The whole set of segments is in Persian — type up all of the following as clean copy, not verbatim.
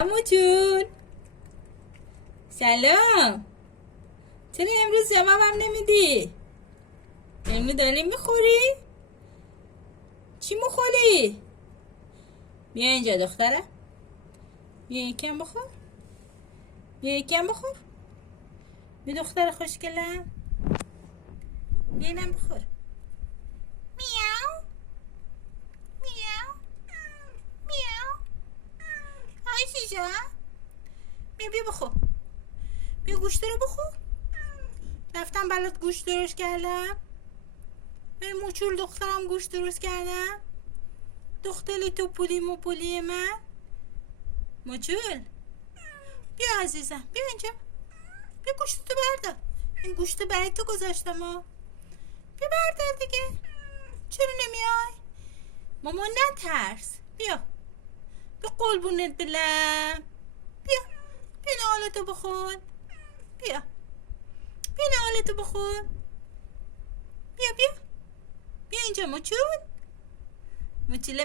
عمو جون سلام. چرا امروز جوابم نمیدی؟ امروز داری میخوری؟ چی میخوری؟ بیا اینجا دخترم، بیا یکم بخور، بیا یکم بخور، بیا دختر خوشگلم، بیا اینم بخور. میاو میاو میاو. آیشی جان بیا بخور، بیا گوشت رو بخور. رفتم برات گوشت درست کردم. به موچول دخترم گوشت درست کردم. دختری تو پولی من. موچول بیا عزیزم، بیا اینجا، بیا گوشت تو بردار. این گوشت برای تو گذاشتم ها. بیا بردار دیگه. چرا نمیای؟ مامان نترس، بیا قلبونت بلم. بیا نهالتو بخور. بیا نهالتو بخور. بیا اینجا موچول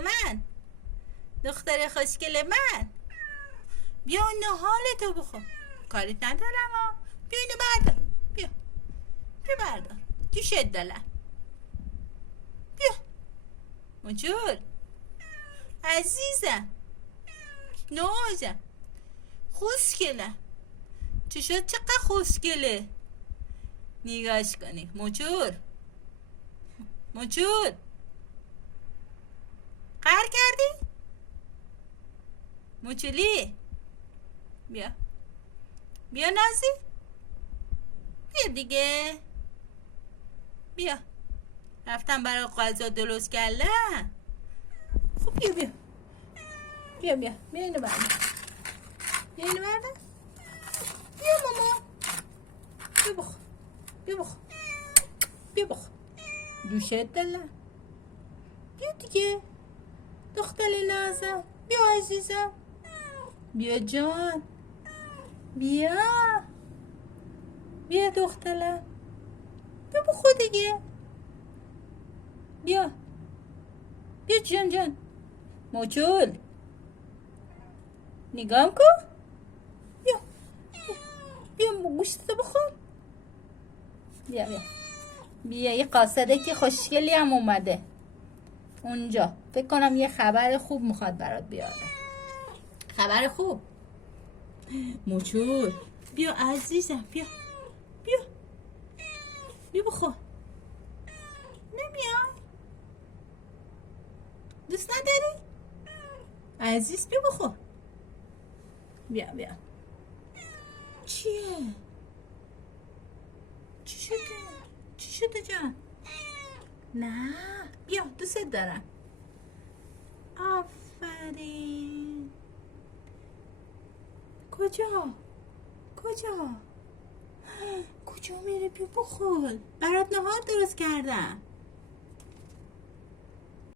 من، دختر خوشگل من. بیا نهالتو بخور. کاریت ندارم ها. بیا اینو بردار. بیا بردار. دوشت دارم. بیا موچول عزیزم، نازم، خوشگلم. چی شد؟ چقدر خوشگله. نگاش کنی موچول قهر کردی؟ موچولی بیا نازی، بیا دیگه. بیا رفتم برای غذا درست کردم. خب بیا اینو بردار. بیا ماما، بیا بخور. دوشت دلم. بیا دیگه دختر نازم، بیا عزیزم، بیا جان، بیا دخترم، بیا بخور دیگه. بیا جان موچول نگام کن. بیا گوشتو بخور. بیا یه قاصده که خوشگلی هم اومده اونجا. فکر کنم یه خبر خوب میخواد برات بیاره. خبر خوب. موچول بیا عزیزم، بیا بخور. نمیای؟ دوست نداری؟ عزیز بیا بخور. بیا چیه؟ چی شده جان؟ نه بیا دوست دارم. آفرین. کجا میره؟ بیا بخور، برات نهار درست کردم.